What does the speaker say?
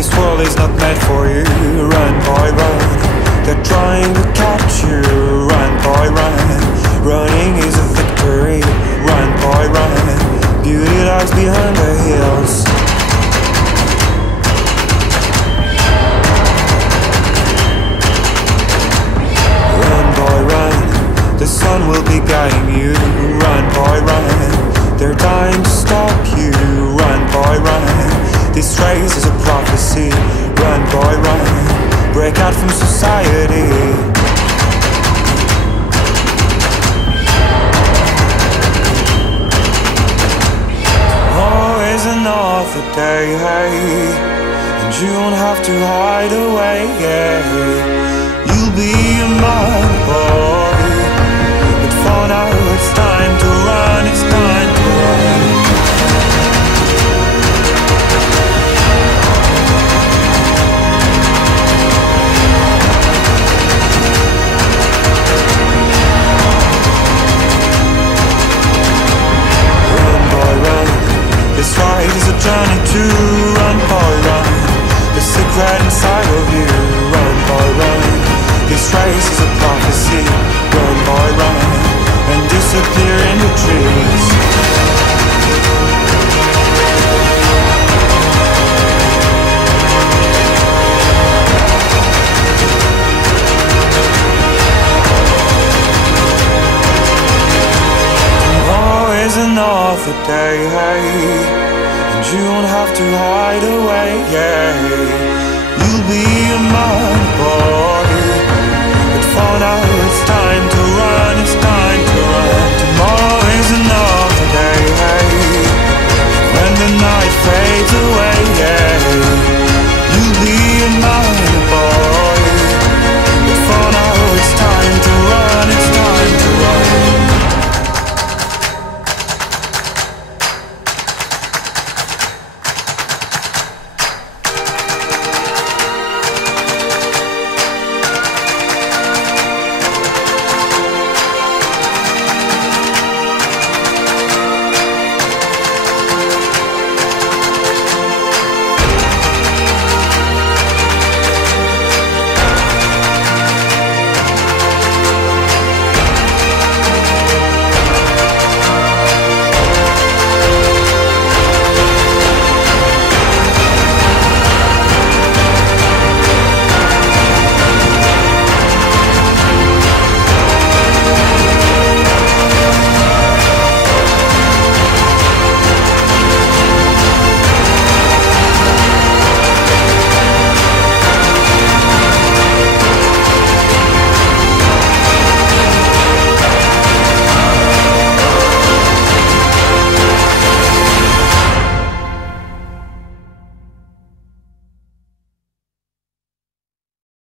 This world is not meant for you. Run, boy, run. They're trying to catch you. Run, boy, run. Running is a victory. Run, boy, run. Beauty lies behind the hills. Run, boy, run. The sun will be guiding you. Run, boy, run. They're dying to stop you. Run, boy, run. This race is a prophecy. Run, boy, run. Break out from society. Always another day, hey, and you won't have to hide away, yeah. You'll be a man, boy, but for now it's time to run, it's time to run. This ride is a journey to run, boy, run. The secret inside of you. Run, boy, run. This race is a prophecy. Run, boy, run. And disappear in the trees. Tomorrow's another day, hey, and you won't have to hide away, yeah.